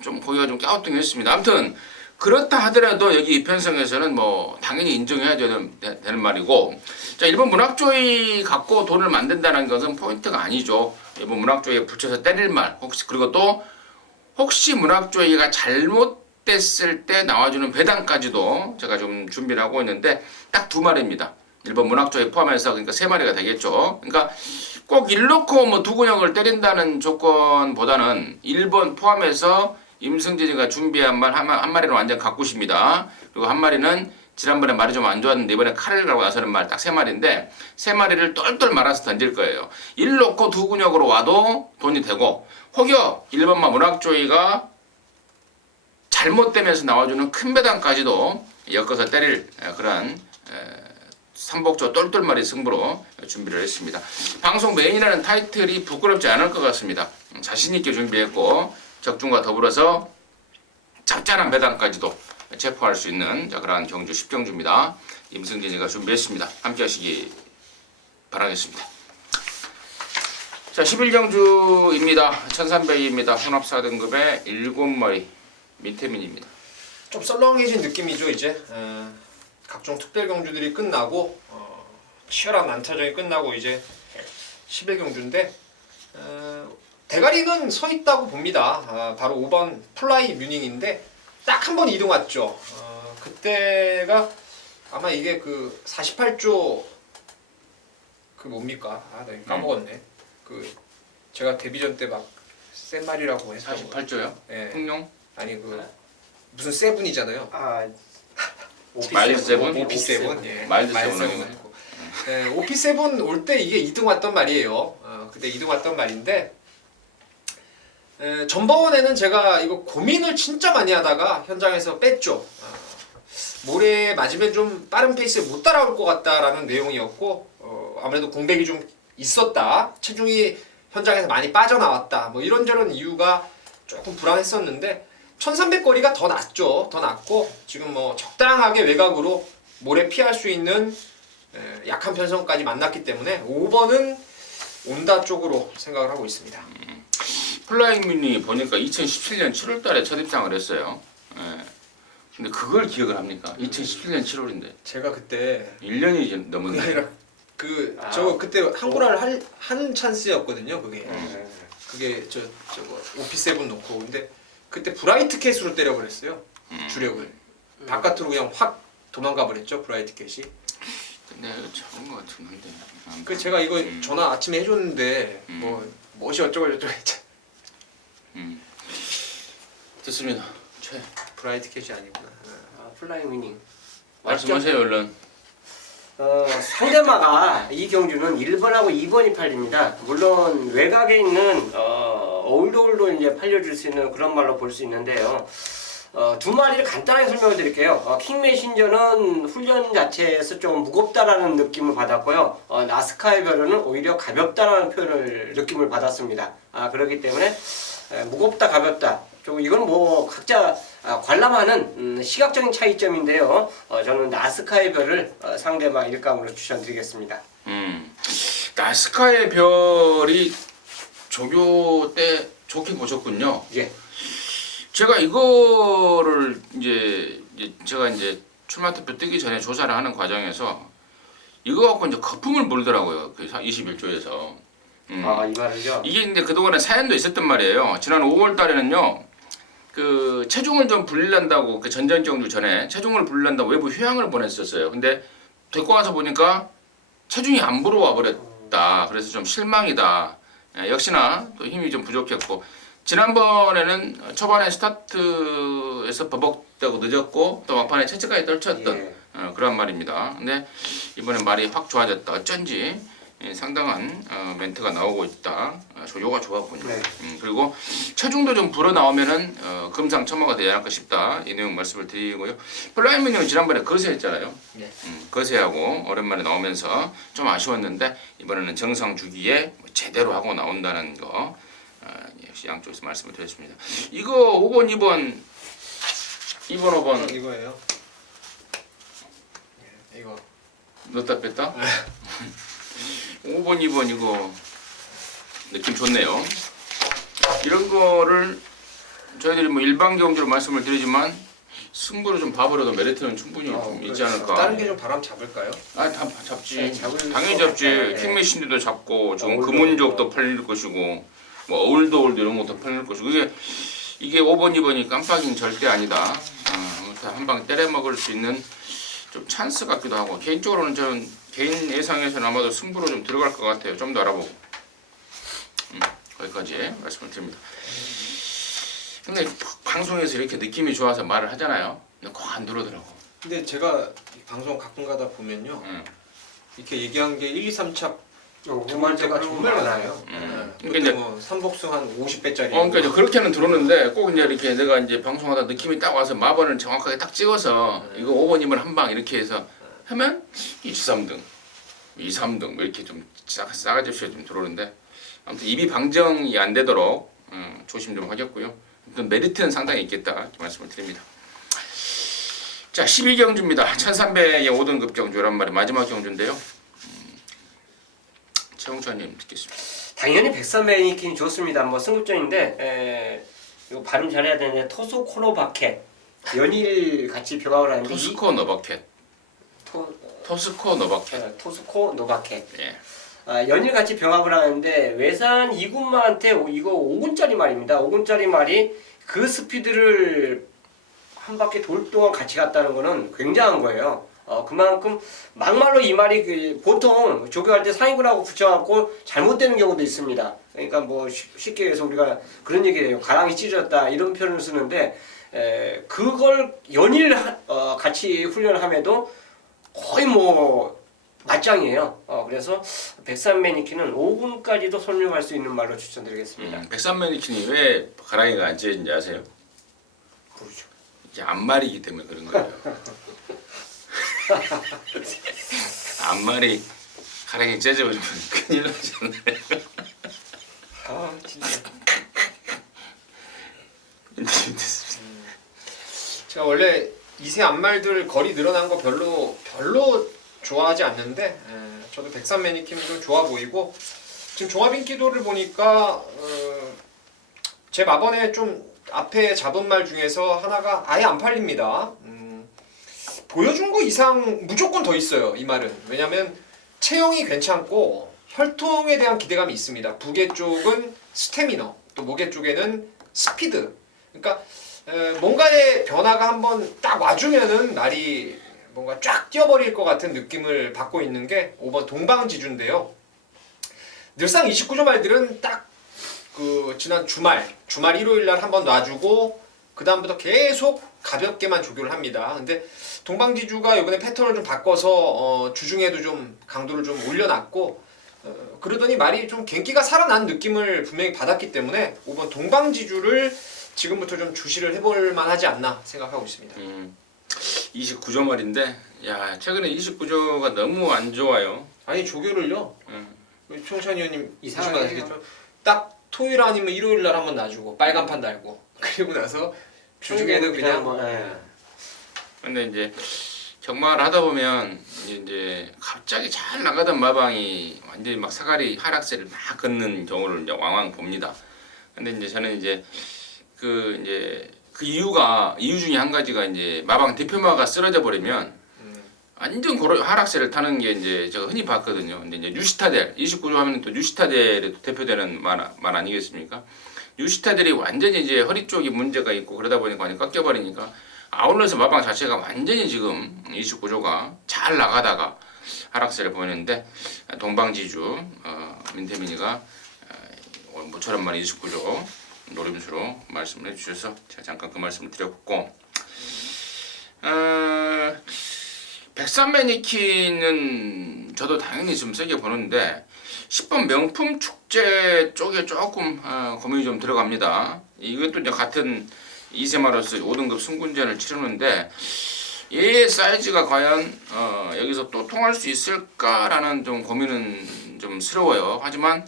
좀 고개가 좀 갸우뚱했습니다. 아무튼 그렇다 하더라도 여기 이편성에서는 뭐 당연히 인정해야 되는 말이고 자 일본 문학조이 갖고 돈을 만든다는 것은 포인트가 아니죠. 일본 문학조이에 붙여서 때릴 말 그리고 또 혹시 문학조이가 잘못됐을 때 나와주는 배당까지도 제가 좀 준비를 하고 있는데 딱 2마리입니다. 일본 문학조이 포함해서 그러니까 3마리가 되겠죠. 그러니까 꼭 1놓고 뭐 2근역을 때린다는 조건보다는 1번 포함해서 임승진이가 준비한 말 한 마리는 완전 가꾸십니다. 그리고 한 마리는 지난번에 말이 좀 안 좋았는데 이번에 칼을 갈고 나서는 말 딱 3마리인데 3마리를 똘똘 말아서 던질 거예요. 1 놓고 2 근역으로 와도 돈이 되고 혹여 1번마 문학조이가 잘못되면서 나와주는 큰 배당까지도 엮어서 때릴 그런 삼복조 똘똘마리 승부로 준비를 했습니다. 방송 메인이라는 타이틀이 부끄럽지 않을 것 같습니다. 자신있게 준비했고 적중과 더불어서 짭짤한 배당까지도 체포할 수 있는 그러한 경주 10경주입니다. 임승진이가 준비했습니다. 함께 하시기 바라겠습니다. 자, 11경주입니다. 1300입니다. 혼합 4등급의 7마리 민태민입니다. 좀 썰렁해진 느낌이죠 이제. 각종 특별 경주들이 끝나고 치열한 난타전이 끝나고 이제 11경주인데 대가리는 서 있다고 봅니다. 바로 5번 플라이 뮤닝인데 딱 한 번 이동 왔죠. 그때가 아마 이게 그 48조 그 뭡니까? 나 까먹었네. 그 제가 데뷔전 때 막 센 말이라고 해서 48조요? 예. 흥룡? 아니 그 무슨 세븐이잖아요. 마일드 세븐? OP7. 예. 마일드 마일드 세븐 세븐 아니고. 예, OP7 올 때 이게 2등 왔던 말이에요. 그때 2등 왔던 말인데 전번에는 제가 이거 고민을 진짜 많이 하다가 현장에서 뺐죠. 모레 맞으면 좀 빠른 페이스에 못 따라올 것 같다라는 내용이었고 아무래도 공백이 좀 있었다. 체중이 현장에서 많이 빠져나왔다. 뭐 이런저런 이유가 조금 불안했었는데 1300거리가 더 낫죠. 더 낫고 지금 뭐 적당하게 외곽으로 모래 피할 수 있는 약한 편성까지 만났기 때문에 5번은 온다 쪽으로 생각을 하고 있습니다. 플라잉민이 보니까 2017년 7월달에 첫 입장을 했어요. 예. 근데 그걸 기억을 합니까? 2017년 7월인데 제가 그때 1년이 이제 그게 넘었는데 아니라 저 그때 한골알 한 찬스였거든요. 그게 저거 OP7 놓고 근데 그때 브라이트 캣으로 때려버렸어요. 주력을 바깥으로 그냥 확 도망가 버렸죠. 브라이트 캣이. 근데 적은 것 같은데. 그 제가 이거 전화 아침에 해줬는데 뭐 멋이 어쩌고 저쩌고 했죠. 됐습니다. 최 브라이트 캣이 아니구나. 플라잉 위닝. 말씀하세요 얼른. 상대마가 이 경주는 1번하고 2번이 팔립니다. 물론 외곽에 있는 어울도울도 이제 팔려줄 수 있는 그런 말로 볼 수 있는데요. 두 마리를 간단하게 설명을 드릴게요. 킹메신저는 훈련 자체에서 좀 무겁다라는 느낌을 받았고요. 나스카의 별은 오히려 가볍다라는 느낌을 받았습니다. 그렇기 때문에 무겁다 가볍다. 이건 뭐 각자 관람하는 시각적인 차이점인데요. 저는 나스카의 별을 상대마 1강으로 추천드리겠습니다. 나스카의 별이 조교 때 좋게 보셨군요. 예. 제가 이거를 제가 출마 투표 뜨기 전에 조사를 하는 과정에서 이거 갖고 이제 거품을 물더라고요. 그 21조에서. 이 말을요? 이게 이제 그동안에 사연도 있었단 말이에요. 지난 5월 달에는요. 그 체중을 좀 불린다고 그 전전경주 전에 체중을 불린다고 외부 휴양을 보냈었어요. 근데 데리고 와서 보니까 체중이 안 불어와 버렸다. 그래서 좀 실망이다. 역시나 또 힘이 좀 부족했고 지난번에는 초반에 스타트에서 버벅대고 늦었고 또 막판에 체체까지 떨쳤던 그런 말입니다. 근데 이번에 말이 확 좋아졌다. 어쩐지 상당한 멘트가 나오고 있다. 조교가 좋았군요. 네. 그리고 체중도 좀 불어 나오면은 금상첨화가 되지 않을까 싶다. 이 내용 말씀을 드리고요. 플라이민은 지난번에 거세했잖아요. 네. 거세하고 오랜만에 나오면서 좀 아쉬웠는데 이번에는 정상 주기에 제대로 하고 나온다는 거 역시 양쪽에서 말씀을 드렸습니다. 이거 5번, 2번, 5번 이거예요. 이거 넣었다 뺐다? 5번, 2번 이거 느낌 좋네요. 이런 거를 저희들이 뭐 일반 경주로 말씀을 드리지만 승부를 좀 봐버려도 메리트는 충분히 좀 있지 않을까. 다른 게 좀 바람 잡을까요? 다 잡지. 네, 당연히 잡지. 네. 킹메신드도 잡고 지금 금운족도 팔릴 것이고 뭐 어울도울도 이런 것도 팔릴 것이고 이게 5번, 2번이 깜빡이는 절대 아니다. 한방 때려 먹을 수 있는 좀 찬스 같기도 하고 개인적으로는 저는 개인 예상에서는 아마도 승부로 좀 들어갈 것 같아요. 좀 더 알아보고 거기까지 말씀을 드립니다. 근데 방송에서 이렇게 느낌이 좋아서 말을 하잖아요. 근데 꼭 안 들어오더라고. 근데 제가 이 방송 가끔 가다 보면요. 이렇게 얘기한 게 1, 2, 3차 두 번째가 정말 많아요. 그러니까 그때 이제 뭐 삼복승 한 50배짜리. 그러니까 이제 그렇게는 들었는데 꼭 이제 이렇게 내가 이제 방송하다 느낌이 딱 와서 마번을 정확하게 딱 찍어서 이거 5번이면 한 방 이렇게 해서 하면 23등, 23등 뭐 이렇게 좀 싸가지 없이 좀 들어오는데 아무튼 입이 방정이 안 되도록 조심 좀 하겠고요. 아무튼 메리트는 상당히 있겠다 이렇게 말씀을 드립니다. 자 12경주입니다. 1300의 5등급 경주란 말이 마지막 경주인데요. 최홍찬님 듣겠습니다. 당연히 백삼메니킨이 좋습니다. 뭐 승급전인데 이거 발음 잘해야 되는데 토스코노바켓 연일 같이 병합을 하는데 토스코 노바켓. 토스코 노바켓. 토스코노바켓. 예. 연일 같이 병합을 하는데 외산 2군마한테 이거 5군짜리 말입니다. 5군짜리 말이 그 스피드를 한 바퀴 돌 동안 같이 갔다는 거는 굉장한 거예요. 그만큼 막말로 이 말이 보통 조교할 때 상위군하고 붙여갖고 잘못되는 경우도 있습니다. 그러니까 뭐 쉽게 해서 우리가 그런 얘기를 해요. 가랑이 찢어졌다 이런 표현을 쓰는데 그걸 연일 같이 훈련함에도 거의 뭐 맞짱이에요. 그래서 백삼매니키는 5군까지도 설명할 수 있는 말로 추천드리겠습니다. 백삼매니킨이 왜 가랑이가 안 찢어진지 아세요? 모르죠. 이게 앞말이기 때문에 그런 거예요. 앞말이 가랑이 찢어버리면 큰일 나잖아요. 아 진짜. 제가 원래 이세 앞말들 거리 늘어난 거 별로 좋아하지 않는데 저도 백삼 매니킨은 좀 좋아 보이고 지금 종합인기도를 보니까 제 마번에 좀 앞에 잡은 말 중에서 하나가 아예 안 팔립니다. 보여준 거 이상 무조건 더 있어요. 이 말은 왜냐하면 체형이 괜찮고 혈통에 대한 기대감이 있습니다. 부계 쪽은 스태미너, 또 목계 쪽에는 스피드. 그러니까 뭔가의 변화가 한번 딱 와주면은 말이 뭔가 쫙 뛰어버릴 것 같은 느낌을 받고 있는 게 5번 동방지주인데요. 늘상 29조 말들은 딱 그 지난 주말 일요일 날 한번 놔주고 그 다음부터 계속 가볍게만 조교를 합니다. 근데 동방지주가 이번에 패턴을 좀 바꿔서 주중에도 좀 강도를 좀 올려놨고 그러더니 말이 좀 gen기가 살아난 느낌을 분명히 받았기 때문에 5번 동방지주를 지금부터 좀 주시를 해볼 만하지 않나 생각하고 있습니다. 29조 말인데 야 최근에 29조가 너무 안 좋아요. 아니 조교를요. 총찬 의원님 이상하게 보시면 아시겠죠? 딱 토요일 아니면 일요일 날 한번 놔주고 빨간판 달고 그리고 나서 주중에는 그냥 뭐, 근데 이제 경마를 하다 보면 이제 갑자기 잘 나가던 마방이 완전히 막 사가리 하락세를 막 걷는 경우를 이제 왕왕 봅니다. 근데 이제 저는 이제 그 이유 중에 한 가지가 이제 마방 대표마가 쓰러져 버리면 완전 하락세를 타는 게 이제 제가 흔히 봤거든요. 근데 이제 뉴시타델 29조 하면 또 뉴시타델이 대표되는 말 아니겠습니까? 뉴시타델이 완전히 이제 허리 쪽이 문제가 있고 그러다 보니까 완전 꺾여버리니까 아울러서 마방 자체가 완전히 지금 29조가 잘 나가다가 하락세를 보이는데 동방지주 민태민이가 모처럼 말 29조 노림수로 말씀을 해주셔서 제가 잠깐 그 말씀을 드렸고 백삼매니키는 저도 당연히 좀 세게 보는데 10번 명품 축제 쪽에 조금 고민이 좀 들어갑니다. 이것도 이제 같은 이세마로서 5등급 승군전을 치르는데 얘의 사이즈가 과연 여기서 또 통할 수 있을까라는 좀 고민은 좀 스러워요. 하지만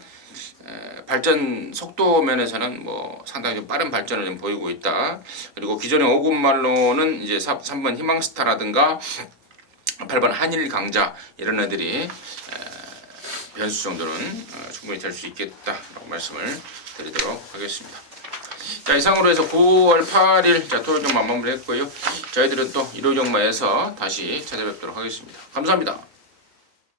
발전 속도 면에서는 뭐 상당히 좀 빠른 발전을 좀 보이고 있다. 그리고 기존의 5군 말로는 이제 3번 희망스타라든가 8번 한일 강자 이런 애들이 변수 정도는 충분히 될 수 있겠다라고 말씀을 드리도록 하겠습니다. 자 이상으로 해서 9월 8일 토요일 경마 마무리했고요. 저희들은 또 일요일 경마에서 다시 찾아뵙도록 하겠습니다. 감사합니다.